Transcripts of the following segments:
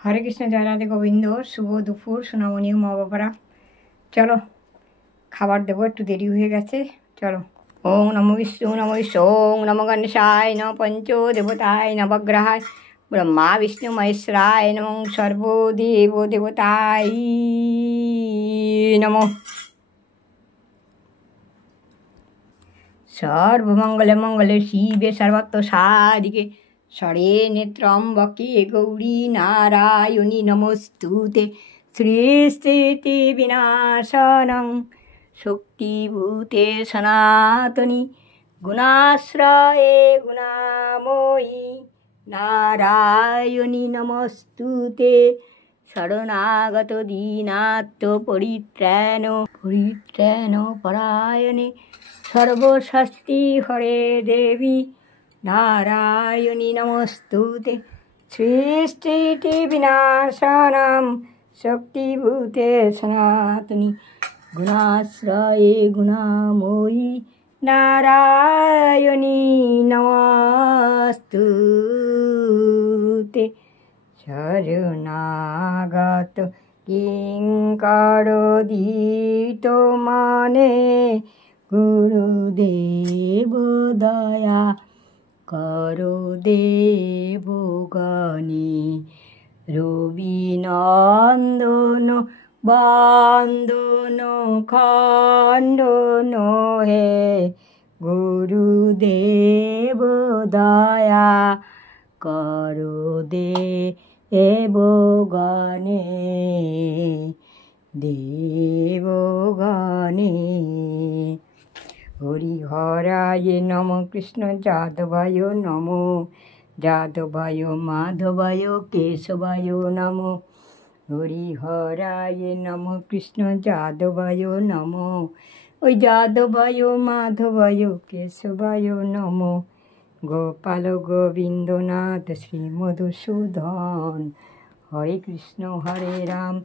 হরে কৃষ্ণ, জয় রাধে গোবিন্দ। শুভ দুপুর সোনামণি মা বাবারা। চলো খাবার দেবো, একটু দেরি হয়ে গেছে। চলো। ওং নমো বিষ্ণু নমো বিষ্ণু ওং নমো গণেশায় নম পঞ্চ দেবতায় নবগ্রহায় ব্রহ্মা বিষ্ণু মহেশ্বরায় নমঃ সর্বদেব দেবতায় নমঃ। সর্বমঙ্গলে মঙ্গলে শিবে সর্বত্র সাধিকে শরণ্যে ত্র্যম্বকে গৌরী নারায়ণী নমস্তুতে। সৃষ্টিতে বিনাশনং শক্তিভূতে সনাতনী গুণাশ্রয়ে গুণাময়ী নারায়ণী নমস্তুতে। শরণাগত দীনার্ত পরিত্রাণ পরায়ণে সর্বশক্তি হরে দেবী নারায়ণী নমস্তুতে। সৃষ্টিতে বিনাশনং শক্তিভূতে সনাতনী গুণাশ্রয়ে গুণাময়ী নারায়ণী নমস্তুতে। শরণাগত কিঙ্করোদিত মানে গুরুদেব দয়া করো দেবগণে। রবিনন্দন বন্দন খণ্ডন হে গুরুদেব দয়া করো দেবগণে দেবগণে। হরিহরায় নম কৃষ্ণ যাদবায় নম যাদবায় মাধবায় কেশবায় নম। হরিহরায় নম কৃষ্ণ যাদবায় নম ওই যাদবায় মাধবায় কেশবায় নম। গোপাল গোবিন্দনাথ শ্রী মধুসূদন হরে কৃষ্ণ হরে রাম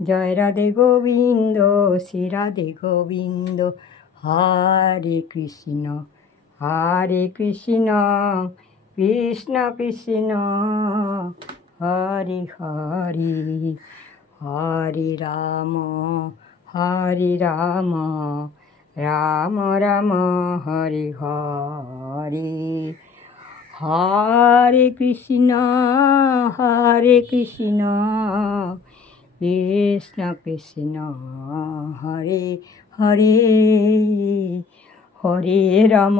জয় রাধে গোবিন্দ শ্রী রাধে গোবিন্দ। হরে কৃষ্ণ কৃষ্ণ কৃষ্ণ হরে হরে হরে রাম রাম রাম হরে হরে। হরে কৃষ্ণ কৃষ্ণ কৃষ্ণ হরে হরে হরে রাম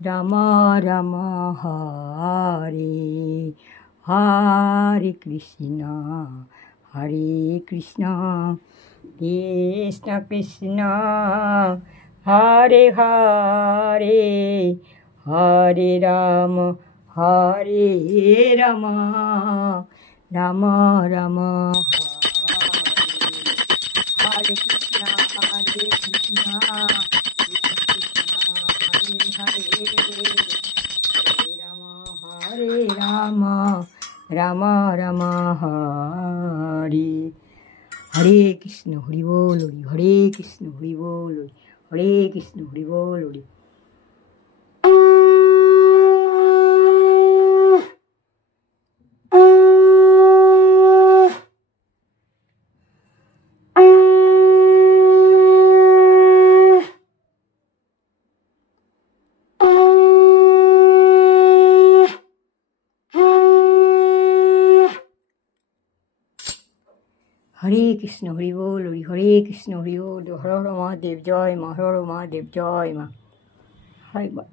রাম রাম হরে হরে। কৃষ্ণ কৃষ্ণ কৃষ্ণ হরে হরে হরে রাম রাম রাম হরে কৃষ্ণ কৃষ্ণ হরে রাম রাম হরে হরে কৃষ্ণ হরি বল হরে কৃষ্ণ হরি বল হরে কৃষ্ণ হরি বল হরি। হরে কৃষ্ণ হরি বল হরি হরে কৃষ্ণ হরি বল। হর হর মহাদেব জয় মা, হর হর মহাদেব জয় মা।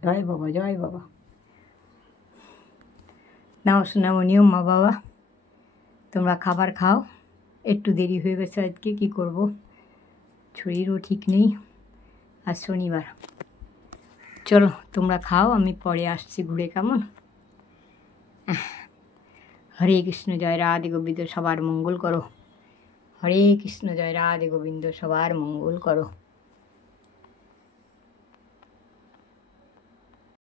জয় বাবা জয় বাবা। নাও সোনামণিও মা বাবা, তোমরা খাবার খাও। একটু দেরি হয়ে গেছে আজকে, কি করব, শরীরও ঠিক নেই, আর শনিবার। চলো তোমরা খাও, আমি পরে আসছি ঘুরে, কেমন? হরে কৃষ্ণ জয় রাধে গোবিন্দ, সবার মঙ্গল করো। হরে কৃষ্ণ জয় রাধে গোবিন্দ, সবার মঙ্গল করো।